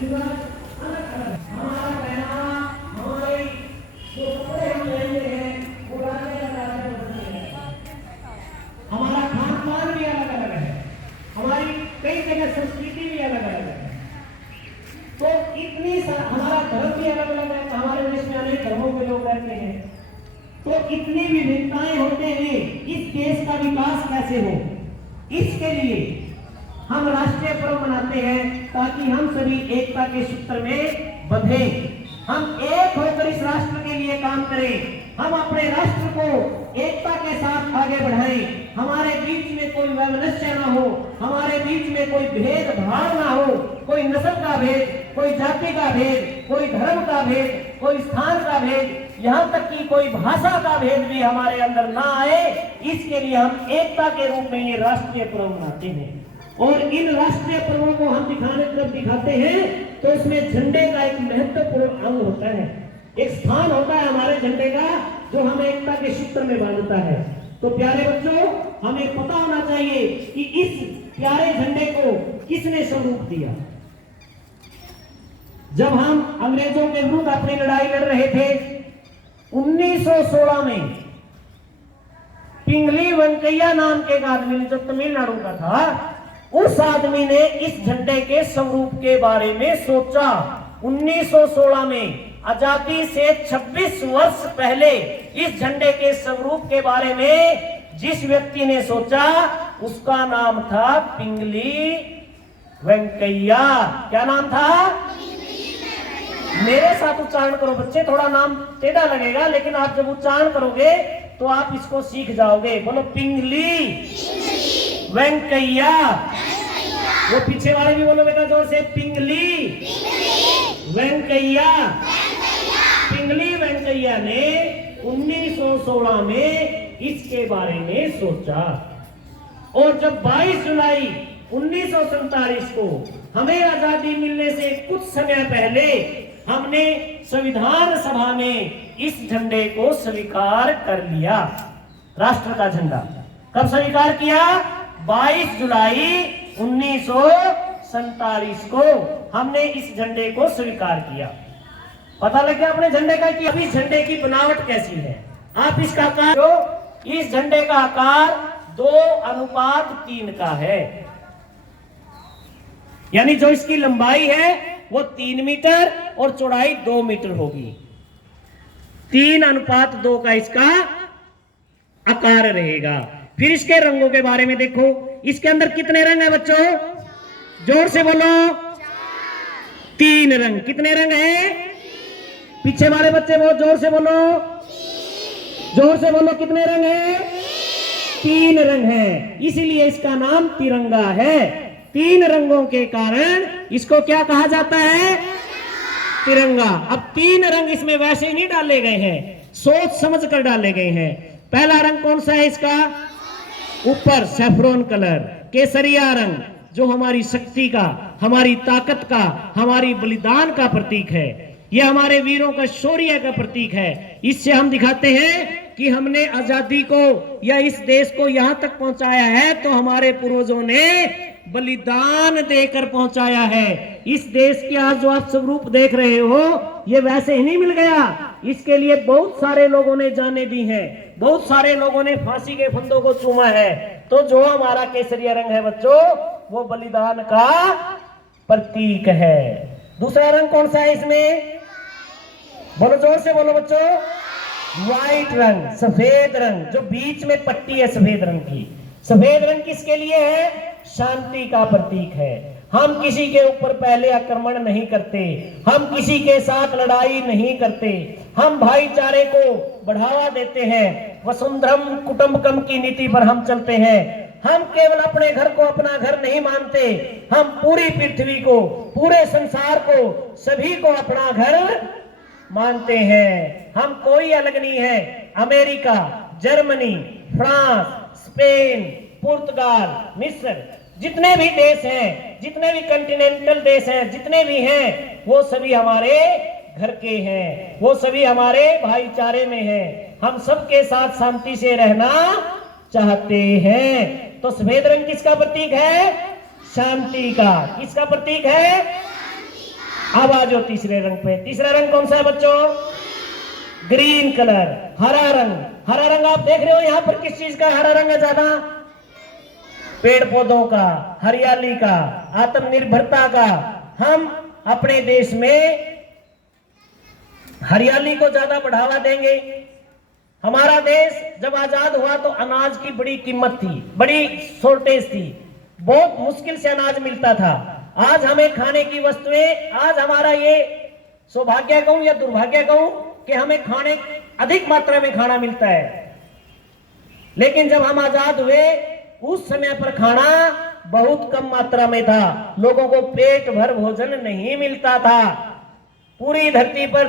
हमारा पहनावा, हमारे जो कपड़े हम पहनते हैं वो राज्य का राज्य बनते हैं। हमारा खान पान भी अलग अलग है, हमारी कई जगह संस्कृति भी अलग अलग है। तो हमारा धर्म भी अलग अलग है, हमारे देश में अनेक धर्मों के लोग रहते हैं। तो इतनी विभिन्नताएं होते हुए इस देश का विकास कैसे हो, इसके लिए हम राष्ट्रीय पर्व मनाते हैं ताकि हम सभी एकता के सूत्र में बंधे, हम एक होकर इस राष्ट्र के लिए काम करें, हम अपने राष्ट्र को एकता के साथ आगे बढ़ाएं। हमारे बीच में कोई वैमनस्य ना हो, हमारे बीच में कोई भेदभाव ना हो, कोई नस्ल का भेद, कोई जाति का भेद, कोई धर्म का भेद, कोई स्थान का भेद, यहाँ तक कि कोई भाषा का भेद भी हमारे अंदर ना आए। इसके लिए हम एकता के रूप में ये राष्ट्रीय पर्व मनाते हैं। और इन राष्ट्रीय पर्वों को हम दिखाते हैं तो इसमें झंडे का एक महत्वपूर्ण अंग होता है, एक स्थान होता है हमारे झंडे का जो हमें एकता के सूत्र में बांधता है। तो प्यारे बच्चों, हमें पता होना चाहिए कि इस प्यारे झंडे को किसने स्वरूप दिया। जब हम अंग्रेजों के विरुद्ध अपनी लड़ाई लड़ रहे थे 1916 में, पिंगली वेंकैया नाम के एक आदमी ने, जो तमिलनाडु का था, उस आदमी ने इस झंडे के स्वरूप के बारे में सोचा। 1916 में, आजादी से 26 वर्ष पहले इस झंडे के स्वरूप के बारे में जिस व्यक्ति ने सोचा उसका नाम था पिंगली वेंकैया। क्या नाम था? मेरे साथ उच्चारण करो बच्चे, थोड़ा नाम टेढ़ा लगेगा लेकिन आप जब उच्चारण करोगे तो आप इसको सीख जाओगे। बोलो पिंगली वेंकैया। वो पीछे वाले भी बोलो बेटा जोर से, पिंगली वेंकैया। पिंगली वेंकैया ने 1916 में इसके बारे में सोचा और जब 22 जुलाई 1947 को हमें आजादी मिलने से कुछ समय पहले हमने संविधान सभा में इस झंडे को स्वीकार कर लिया। राष्ट्र का झंडा कब स्वीकार किया? 22 जुलाई 1947 को हमने इस झंडे को स्वीकार किया। पता लग गया अपने झंडे का कि अभी झंडे की बनावट कैसी है। आप इसका आकार, जो इस झंडे का आकार 2:3 का है, यानी जो इसकी लंबाई है वो 3 मीटर और चौड़ाई 2 मीटर होगी। 3:2 का इसका आकार रहेगा। फिर इसके रंगों के बारे में देखो, इसके अंदर कितने रंग है बच्चों? जोर से बोलो। 3 रंग। कितने रंग हैं? पीछे वाले बच्चे बहुत जोर से बोलो, जोर से बोलो, कितने रंग हैं? 3 रंग हैं, इसीलिए इसका नाम तिरंगा है। 3 रंगों के कारण इसको क्या कहा जाता है? तिरंगा। अब 3 रंग इसमें वैसे ही नहीं डाले गए हैं, सोच समझ कर डाले गए हैं। पहला रंग कौन सा है इसका? ऊपर सैफ्रॉन कलर, केसरिया रंग, जो हमारी शक्ति का, हमारी ताकत का, हमारी बलिदान का प्रतीक है। यह हमारे वीरों का शौर्य का प्रतीक है। इससे हम दिखाते हैं कि हमने आजादी को या इस देश को यहां तक पहुंचाया है तो हमारे पूर्वजों ने बलिदान देकर पहुंचाया है। इस देश के आज जो आप स्वरूप देख रहे हो ये वैसे ही नहीं मिल गया, इसके लिए बहुत सारे लोगों ने जाने दी हैं, बहुत सारे लोगों ने फांसी के फंदों को चूमा है। तो जो हमारा केसरिया रंग है बच्चों, वो बलिदान का प्रतीक है। दूसरा रंग कौन सा है इसमें? बोलो जोर से बोलो बच्चों। व्हाइट रंग, सफेद रंग, जो बीच में पट्टी है सफेद रंग की। सफेद रंग किसके लिए है? शांति का प्रतीक है। हम किसी के ऊपर पहले आक्रमण नहीं करते, हम किसी के साथ लड़ाई नहीं करते, हम भाईचारे को बढ़ावा देते हैं। वसुंधरम कुटुंबकम की नीति पर हम चलते हैं। हम केवल अपने घर को अपना घर नहीं मानते, हम पूरी पृथ्वी को, पूरे संसार को, सभी को अपना घर मानते हैं। हम कोई अलग नहीं है। अमेरिका, जर्मनी, फ्रांस, स्पेन, पुर्तगाल, मिस्र, जितने भी देश हैं, जितने भी कॉन्टिनेंटल देश हैं, जितने भी हैं, वो सभी हमारे घर के हैं, वो सभी हमारे भाईचारे में हैं। हम सबके साथ शांति से रहना चाहते हैं। तो सफेद रंग किसका प्रतीक है? शांति का। किसका प्रतीक है? अब आ जाओ तीसरे रंग पे। तीसरा रंग कौन सा है बच्चों? ग्रीन कलर, हरा रंग। हरा रंग आप देख रहे हो यहां पर किस चीज का हरा रंग है ज्यादा? पेड़ पौधों का, हरियाली का, आत्मनिर्भरता का। हम अपने देश में हरियाली को ज्यादा बढ़ावा देंगे। हमारा देश जब आजाद हुआ तो अनाज की बड़ी कीमत थी, बड़ी शॉर्टेज थी, बहुत मुश्किल से अनाज मिलता था। आज हमें खाने की वस्तुएं, आज हमारा ये सौभाग्य कहूं या दुर्भाग्य कहूं कि हमें खाने अधिक मात्रा में खाना मिलता है। लेकिन जब हम आजाद हुए उस समय पर खाना बहुत कम मात्रा में था, लोगों को पेट भर भोजन नहीं मिलता था। पूरी धरती पर